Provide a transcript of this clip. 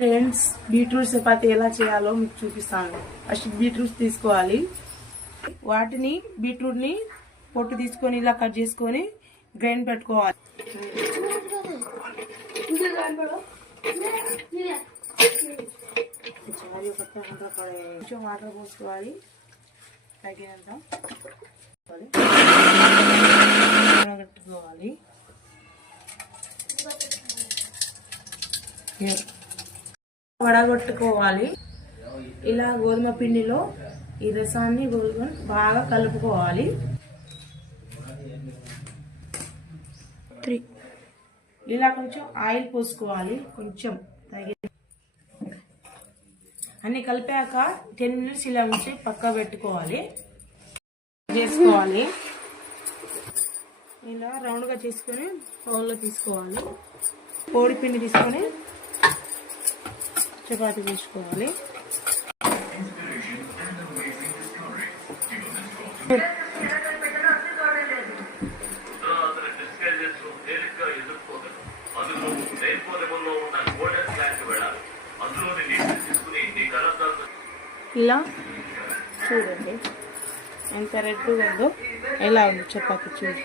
Friends, beetroot chapati ఎలా చేయాలో మీకు చూపిస్తాను. ఫస్ట్ బీట్రూట్స్ తీసుకోవాలి. వాటిని బీట్రూట్ని పొట్టు తీసుకొని ఇలా కట్ చేసుకొని గ్రైండ్ పెట్టుకోవాలి. కొంచెం వాటర్ పోసుకోవాలి తగినంత. పెట్టుకోవాలి. వడగొట్టుకోవాలి. ఇలా గోధుమ పిండిలో ఈ రసాన్ని బాగా కలుపుకోవాలి. ఇలా కొంచెం ఆయిల్ పోసుకోవాలి. కొంచెం అన్ని కలిపాక 10 minutes ఇలా ఉంచి పక్క పెట్టుకోవాలి. చేసుకోవాలి. ఇలా రౌండ్గా చేసుకొని బౌల్లో తీసుకోవాలి. కోడి పిండి తీసుకొని చపాతీ వేసుకోవాలి. ఇలా చూడండి ఎంత రెడ్గా ఉందో. ఎలా ఉంది చపాతీ చూడండి.